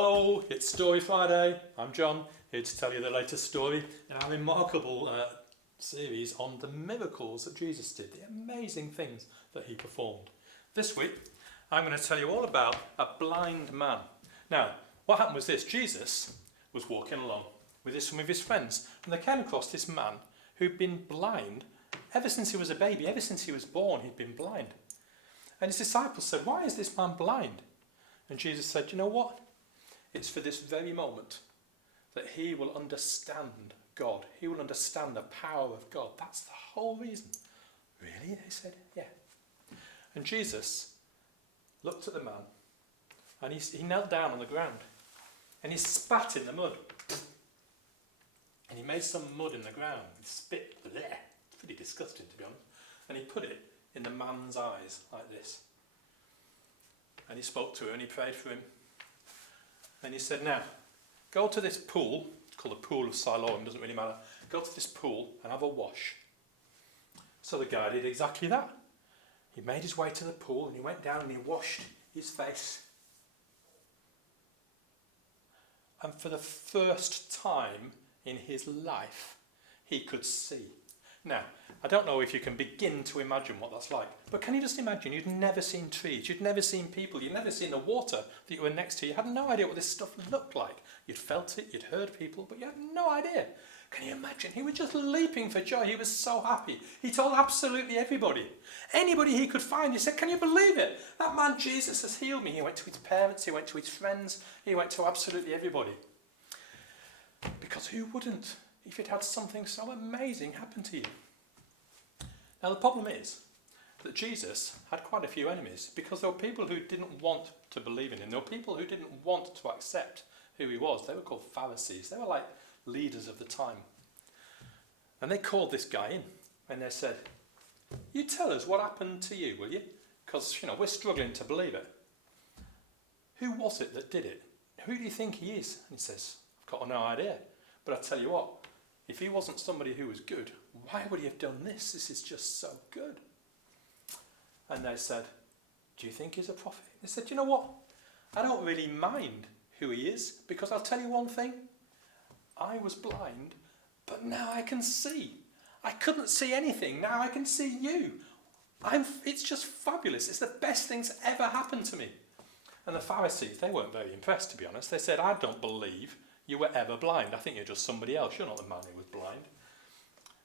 Hello, it's Story Friday. I'm John, here to tell you the latest story in our remarkable series on the miracles that Jesus did, the amazing things that he performed. This week, I'm going to tell you all about a blind man. Now, what happened was this. Jesus was walking along with some of his friends, and they came across this man who'd been blind ever since he was a baby, ever since he was born, he'd been blind. And his disciples said, "Why is this man blind?" And Jesus said, "You know what? It's for this very moment that he will understand God. He will understand the power of God. That's the whole reason." "Really?" they said. "Yeah." And Jesus looked at the man and he knelt down on the ground and he spat in the mud. And he made some mud in the ground. He spit there. It's pretty disgusting, to be honest. And he put it in the man's eyes like this. And he spoke to him and he prayed for him. And he said, "Now, go to this pool," it's called the Pool of Siloam, doesn't really matter. "Go to this pool and have a wash." So the guy did exactly that. He made his way to the pool and he went down and he washed his face. And for the first time in his life, he could see. Now, I don't know if you can begin to imagine what that's like, but can you just imagine you'd never seen trees, you'd never seen people, you'd never seen the water that you were next to, you had no idea what this stuff looked like. You'd felt it, you'd heard people, but you had no idea. Can you imagine? He was just leaping for joy. He was so happy. He told absolutely everybody. Anybody he could find, he said, "Can you believe it? That man Jesus has healed me." He went to his parents, he went to his friends, he went to absolutely everybody. Because who wouldn't if you'd had something so amazing happen to you? Now the problem is that Jesus had quite a few enemies, because there were people who didn't want to believe in him. There were people who didn't want to accept who he was. They were called Pharisees. They were like leaders of the time. And they called this guy in and they said, "You tell us what happened to you, will you? Because, we're struggling to believe it. Who was it that did it? Who do you think he is?" And he says, "I've got no idea. But I tell you what, if he wasn't somebody who was good, why would he have done this? This is just so good." And they said, "Do you think he's a prophet?" They said, "You know what? I don't really mind who he is, because I'll tell you one thing. I was blind, but now I can see. I couldn't see anything. Now I can see you. It's just fabulous. It's the best thing's ever happened to me." And the Pharisees, they weren't very impressed, to be honest. They said, "I don't believe you were ever blind. I think you're just somebody else. You're not the man who was blind."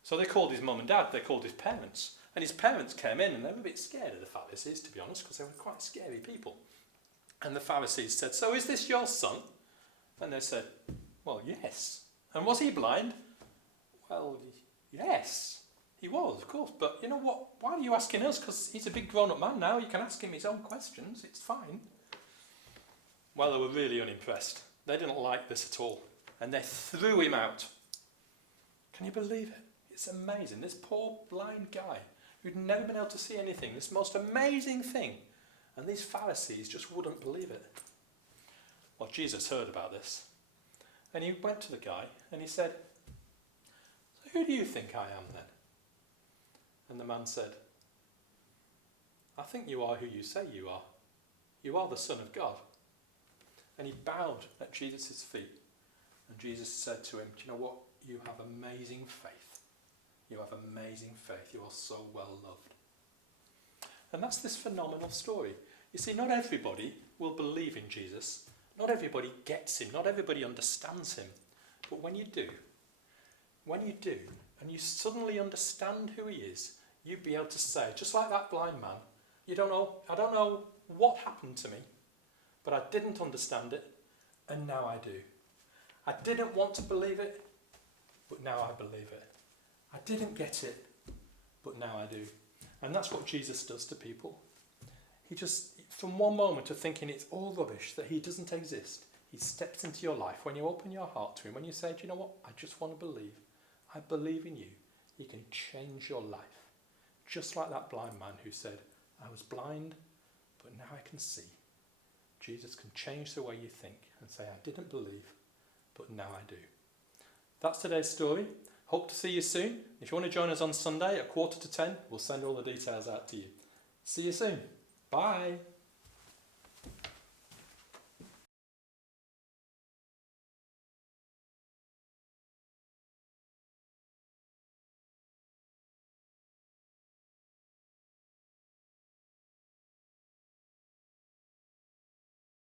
So they called his mum and dad, they called his parents. And his parents came in and they were a bit scared of the Pharisees, to be honest, because they were quite scary people. And the Pharisees said, "So is this your son?" And they said, "Well, yes." "And was he blind?" "Well, yes, he was, of course. But you know what? Why are you asking us? Because he's a big grown-up man now. You can ask him his own questions. It's fine." Well, they were really unimpressed. They didn't like this at all. And they threw him out. Can you believe it? It's amazing. This poor blind guy who'd never been able to see anything, this most amazing thing. And these Pharisees just wouldn't believe it. Well, Jesus heard about this. And he went to the guy and he said, "So who do you think I am then?" And the man said, "I think you are who you say you are. You are the Son of God." And he bowed at Jesus' feet. And Jesus said to him, "Do you know what? You have amazing faith. You have amazing faith. You are so well loved." And that's this phenomenal story. You see, not everybody will believe in Jesus. Not everybody gets him. Not everybody understands him. But when you do, and you suddenly understand who he is, you'll be able to say, just like that blind man, I don't know what happened to me, but I didn't understand it, and now I do. I didn't want to believe it, but now I believe it. I didn't get it, but now I do. And that's what Jesus does to people. He just, from one moment of thinking it's all rubbish, that he doesn't exist, he steps into your life. When you open your heart to him, when you say, "Do you know what? I just want to believe. I believe in you." He can change your life. Just like that blind man who said, "I was blind, but now I can see." Jesus can change the way you think and say, "I didn't believe, but now I do." That's today's story. Hope to see you soon. If you want to join us on Sunday at 9:45, we'll send all the details out to you. See you soon. Bye.